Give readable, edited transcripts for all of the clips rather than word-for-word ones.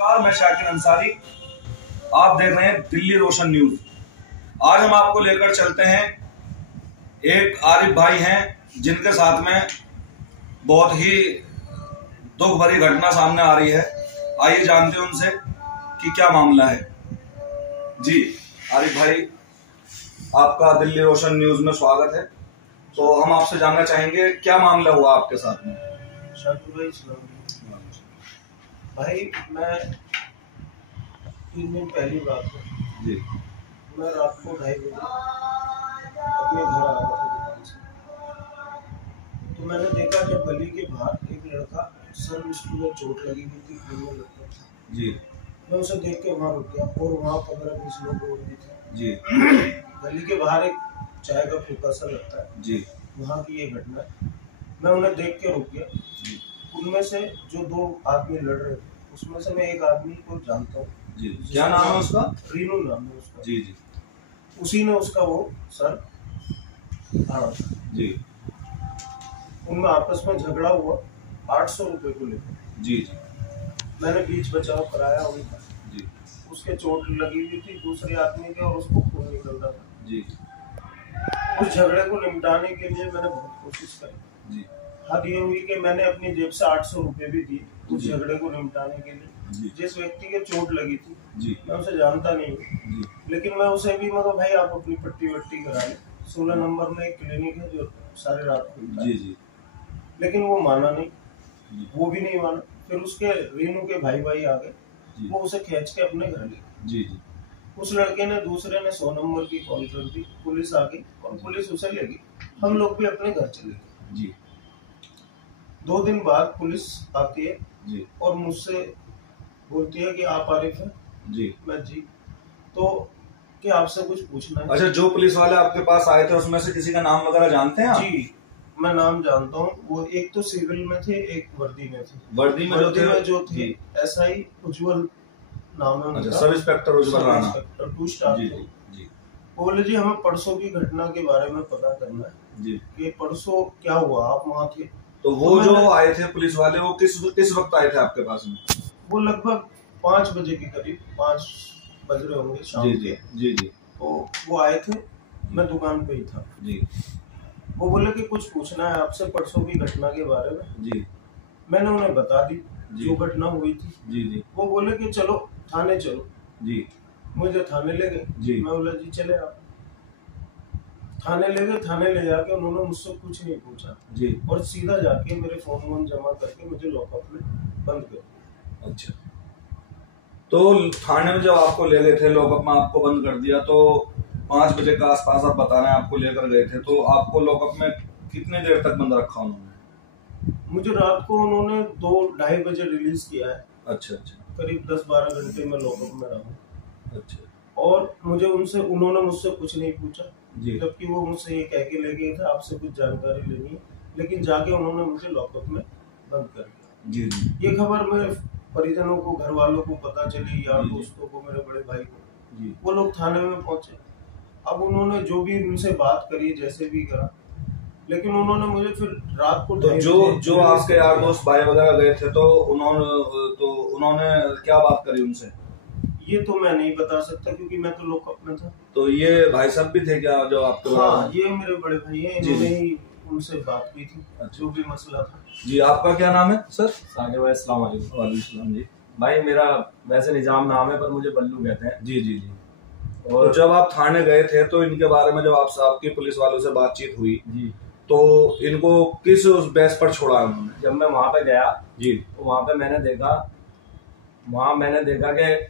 नमस्कार, मैं शाकिर अंसारी। आप देख रहे हैं दिल्ली रोशन न्यूज। आज हम आपको लेकर चलते हैं, एक आरिफ भाई हैं जिनके साथ में बहुत ही दुख भरी घटना सामने आ रही है। आइए जानते हैं उनसे कि क्या मामला है। जी आरिफ भाई, आपका दिल्ली रोशन न्यूज में स्वागत है। तो हम आपसे जानना चाहेंगे क्या मामला हुआ आपके साथ में। शाकिर भाई, मैं 3 दिन पहली बात है जी, मैं रात को 2:30 बजे अपने घर आ रहा था दुकान से। तो मैंने देखा जब गली के बाहर एक लड़का सर उसको में चोट लगी हुई थी, खून में लटका था जी। मैं उसे देख के वहाँ रुक गया और वहाँ 15-20 लोग और भी थे जी। गली के बाहर एक चाय का फूका सा लगता है जी, वहाँ की ये घटना है। मैं उन्हें देख के रुक गया जी। उनमें से जो 2 आदमी लड़ रहे थे, उसमें से मैं एक आदमी को जानता हूँ जी। क्या नाम है उसका? रीनू नाम है उसका जी जी। उसी ने उसका वो सर फाड़ा जी। उनमें आपस में झगड़ा हुआ 800 रुपए को लेकर जी जी। मैंने बीच बचाव कराया उनका जी। उसके चोट लगी हुई थी दूसरे आदमी के और उसको खून निकल रहा था जी। उस झगड़े को निपटाने के लिए मैंने बहुत कोशिश करी जी। हद ये हुई कि मैंने अपनी जेब से 800 रुपए भी दिए उस झगड़े को निपटाने के लिए। जिस व्यक्ति के चोट लगी थी जी, मैं उसे जानता नहीं हूँ, लेकिन मैं उसे भी मतलब भाई आप अपनी पट्टी वट्टी करा ले, 16 नंबर में एक क्लिनिक है जो सारी रात खुलता है जी। लेकिन वो माना नहीं, वो भी नहीं माना। फिर उसके रीनू के भाई आ गए, वो उसे खींच के अपने घर ले गए जी। उस लड़के ने दूसरे ने 100 नंबर की कॉल कर दी, पुलिस आ गई और पुलिस उसे ले गई। हम लोग भी अपने घर चले गए जी। 2 दिन बाद पुलिस आती है जी और मुझसे बोलती है कि आप आरिफ हैं जी। मैं जी। तो क्या आपसे कुछ पूछना है? अच्छा, जो पुलिस वाले आपके पास आए थे उसमें से किसी का नाम वगैरह जानते हैं आप? जी, मैं नाम जानता हूँ। वो एक तो सिविल में थे, एक वर्दी में थे। वर्दी में जो थे एसआई उज्जवल नाम है उनका। सब इंस्पेक्टर उज्जवल राणा, 2 स्टार थे जी। बोले जी हमें परसों की घटना के बारे में पता करना है जी, कि परसों क्या हुआ, आप वहाँ थे? तो वो जो आए थे पुलिस वाले, वो किस वक्त आए थे आपके पास में? वो लगभग 5 बजे के करीब, 5 बज रहे होंगे शाम जी जी जी जी। तो वो आए थे, मैं दुकान पे ही था जी। वो बोले कि कुछ पूछना है आपसे परसों की घटना के बारे में जी। मैंने उन्हें बता दी जो घटना हुई थी जी जी। वो बोले कि चलो थाने चलो जी। मुझे थाने ले गए जी। मैं बोला जी चले आप। थाने ले गए, थाने ले जाके उन्होंने मुझसे कुछ नहीं पूछा जी और सीधा जाके मेरे फोन वोन जमा करके मुझे लॉकअप में बंद कर दिया। अच्छा, तो थाने में जब आपको ले गए थे, लॉकअप में आपको बंद कर दिया, तो 5 बजे के आसपास आप बता रहे हैं आपको लेकर गए थे, तो आपको लॉकअप में कितने देर तक बंद रखा उन्होंने? मुझे रात को उन्होंने 2-2:30 बजे रिलीज किया है। अच्छा अच्छा। करीब 10-12 घंटे में लॉकअप में रहा। अच्छा। और उन्होंने मुझसे कुछ नहीं पूछा जी, जबकि वो मुझसे ये कह के ले गए थे आपसे कुछ जानकारी लेनी है, लेकिन जाके उन्होंने मुझे लॉकअप में बंद कर दिया जी जी। ये खबर मेरे परिजनों को, घर वालों को पता चली, यार दोस्तों को, मेरे बड़े भाई को जी। वो लोग थाने में पहुंचे। अब उन्होंने जो भी उनसे बात करी, जैसे भी करा, लेकिन उन्होंने मुझे फिर रात को तो जो आपके यार दोस्त भाई वगैरह गए थे, तो उन्होंने क्या बात करी उनसे? ये तो मैं नहीं बता सकता क्योंकि मैं तो लॉकअप में था। तो ये भाई साहब भी थे क्या जो आपके? हाँ, ये मेरे बड़े भाई हैं, इन्होंने ही उनसे बात की थी जो भी मसला था जी। आपका क्या नाम है सर? साकिर भाई, अस्सलाम वालेकुम जी। भाई मेरा वैसे निजाम नाम है पर मुझे बल्लू कहते हैं जी जी जी। और तो जब आप थाने गए थे तो इनके बारे में जब आपकी पुलिस वालों से बातचीत हुई जी, तो इनको किस उस बेस पर छोड़ा उन्होंने? जब मैं वहाँ पे गया जी, तो वहाँ पे मैंने देखा कि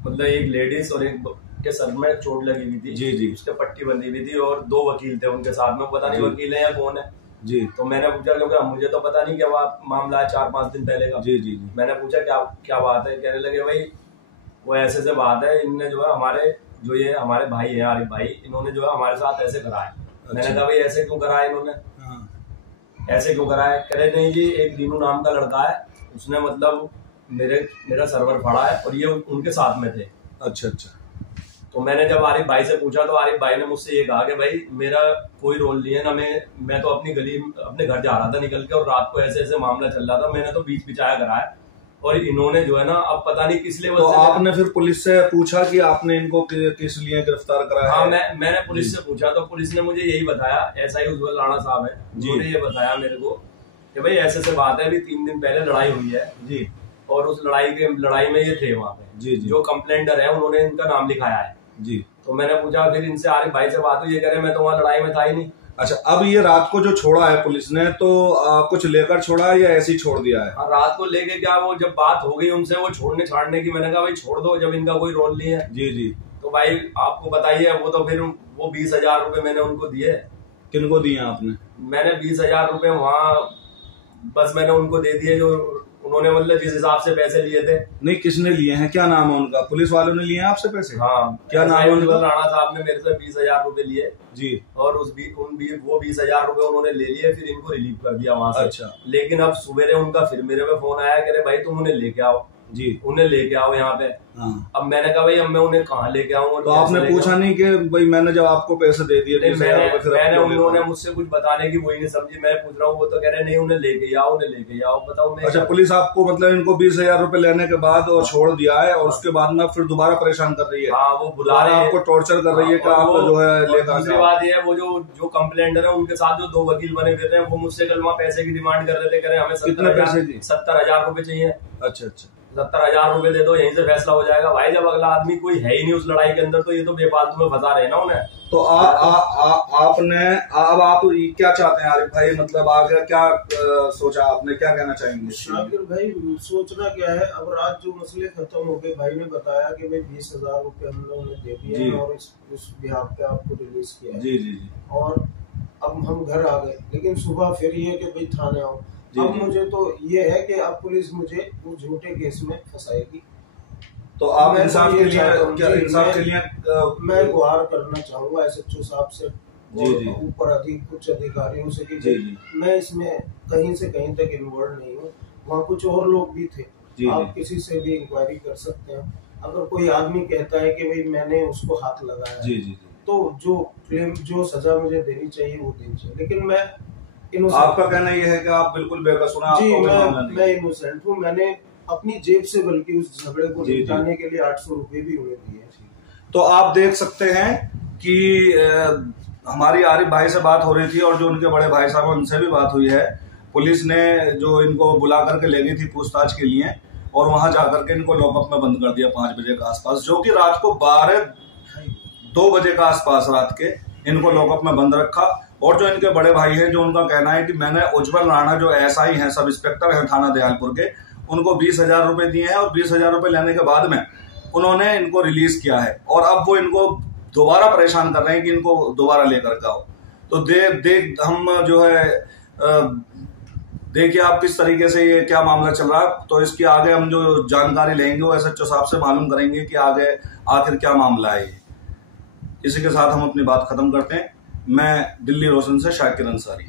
मतलब एक लेडीज और एक के सर में चोट लगी हुई थी जी जी। उसके पट्टी बंधी हुई थी और 2 वकील थे उनके साथ में, पता नहीं वकील है या कौन है जी। तो मैंने पूछा क्योंकि मुझे तो पता नहीं क्या मामला है, 4-5 दिन पहले का जी जी। मैंने पूछा क्या बात है? कहने लगे भाई वो ऐसे बात है, इनने जो है हमारे भाई है आरिफ भाई, इन्होंने जो है हमारे साथ ऐसे करा है। अच्छा। मैंने कहा भाई ऐसे क्यों करा है इन्होंने? ऐसे क्यों करा है? कह रहे नहीं जी, एक रीनू नाम का लड़का है, उसने मतलब मेरा सर्वर फाड़ा है और ये उनके साथ में थे। अच्छा अच्छा। तो मैंने जब आरिफ भाई से पूछा तो आरिफ भाई ने मुझसे ये कहा कि भाई मेरा कोई रोल नहीं है ना, मैं तो अपने घर जा रहा था निकल के और रात को ऐसे मामला चल रहा था, मैंने तो बीच बिचाया करा है, और इन्होंने जो है ना अब पता नहीं किस लेवल तो आपने फिर पुलिस से पूछा कि आपने इनको किस लिए गिरफ्तार कराया? हाँ, मैंने पुलिस से पूछा तो पुलिस ने मुझे यही बताया, एसआई उज्जवल राणा साहब है, उन्होंने ये बताया मेरे को कि भाई ऐसे बात है, अभी 3 दिन पहले लड़ाई हुई है जी, और उस लड़ाई में ये थे वहाँ पे जी, जो कंप्लेंटर है उन्होंने इनका नाम लिखाया है जी। तो मैंने पूछा फिर इनसे, आरिफ भाई से बात हुई, ये कह रहे मैं तो वहाँ लड़ाई में था ही नहीं। अच्छा, अब ये रात को जो छोड़ा है पुलिस ने तो कुछ लेकर छोड़ा है या ऐसे ही छोड़ दिया है? रात को लेके क्या, वो जब बात हो गई उनसे वो छोड़ने छाड़ने की, मैंने कहा भाई छोड़ दो, जब इनका कोई रोल नहीं है जी जी, तो भाई आपको बताइए। वो तो फिर वो 20,000 रुपए मैंने उनको दिए। किनको दिए आपने? मैंने 20,000 रुपए वहाँ बस मैंने उनको दे दिए, जो उन्होंने मतलब जिस हिसाब से पैसे लिए थे। नहीं, किसने लिए हैं, क्या नाम है उनका? पुलिस वालों ने लिए हैं आपसे पैसे? हाँ, क्या नाम है उनका? राणा साहब ने मेरे से 20,000 रुपए लिए जी, और वो 20,000 रुपए उन्होंने ले लिए, फिर इनको रिलीव कर दिया वहां से। अच्छा, लेकिन अब सुबह उनका फिर मेरे पे फोन आया कि भाई तुम उन्हें लेके आओ जी, उन्हें लेके आओ यहाँ पे। हाँ। अब मैंने कहा भाई अब मैं उन्हें कहाँ लेके आऊँ? तो आपने पूछा नहीं कि भाई मैंने जब आपको पैसे दे दिए? मैंने उन्होंने मुझसे कुछ बताने की वही नहीं समझी। मैं पूछ रहा हूँ, वो तो कह रहे नहीं उन्हें लेके आओ, उन्हें लेके आओ। बताओ मैं। अच्छा, पुलिस आपको मतलब इनको 20,000 रुपए लेने के बाद और छोड़ दिया है और उसके बाद में फिर दोबारा परेशान कर रही है? हाँ, वो बुला रहे हैं, आपको टॉर्चर कर रही है कि आप जो है लेकर। दूसरी बात ये है, वो जो कंप्लेंटर है उनके साथ जो 2 वकील बने फिर रहे हैं, वो मुझसे कल वहाँ पैसे की डिमांड कर रहे थे, कह रहे हमें 70,000 रुपए चाहिए। अच्छा अच्छा, 70,000 रुपए दे दो, यहीं से फैसला हो जाएगा। भाई जब अगला आदमी कोई है ही नहीं उस लड़ाई के अंदर, तो ये तो बेफालतू में फंसा रहे हैं ना उन्हें। तो आपने अब आप क्या चाहते हैं आरिफ भाई, मतलब आगे क्या सोचा आपने, क्या कहना चाहेंगे? शाकिर भाई, सोचना क्या है, अब रात जो मसले खत्म हो गए, भाई ने बताया कि भाई 20,000 रुपए हम लोगों ने दे दिए और उस बिहाफ पे आपको रिलीज किया जी जी, और अब हम घर आ गए। लेकिन सुबह फिर ये कि भाई थाने आओ। अब मुझे तो ये है कि अब पुलिस मुझे वो झूठे केस में फंसाएगी। तो आप इंसाफ के लिए मैं गुहार करना चाहूंगा एसएचओ साहब से, ऊपर कुछ अधिकारियों से कि मैं इसमें कहीं से कहीं तक इन्वॉल्व नहीं हूँ। वहाँ कुछ और लोग भी थे, आप किसी से भी इंक्वायरी कर सकते हैं। अगर कोई आदमी कहता है कि भाई मैंने उसको हाथ लगाया जी जी, तो जो सजा मुझे देनी चाहिए वो देनी चाहिए। लेकिन मैं आपका कहना यह है कि आप बिल्कुल बेकसूर हैं? जी, मैं इनोसेंट हूँ। मैंने अपनी जेब से बल्कि उस झगड़े को निपटाने के लिए 800 रुपए भी उन्हें दिए। तो आप देख सकते हैं कि हमारी आरिफ भाई से बात हो रही थी और जो उनके बड़े भाई साहब उनसे भी बात हुई है। पुलिस ने जो इनको बुला करके ले गई थी पूछताछ के लिए, और वहां जाकर के इनको लॉकअप में बंद कर दिया 5 बजे के आसपास, जो कि रात को 2 बजे के आसपास रात के इनको लॉकअप में बंद रखा। और जो इनके बड़े भाई हैं, जो उनका कहना है कि मैंने उज्जवल राणा जो एसआई हैं, सब इंस्पेक्टर हैं थाना दयालपुर के, उनको 20,000 रुपए दिए हैं और 20,000 रुपए लेने के बाद में उन्होंने इनको रिलीज किया है, और अब वो इनको दोबारा परेशान कर रहे हैं कि इनको दोबारा लेकर के आओ। तो हम जो है देखिए आप किस तरीके से ये क्या मामला चल रहा है। तो इसकी आगे हम जो जानकारी लेंगे वो एसएचओ साहब से मालूम करेंगे कि आगे आखिर क्या मामला है। इसी के साथ हम अपनी बात खत्म करते हैं। मैं दिल्ली रोशन से शाकिर अंसारी।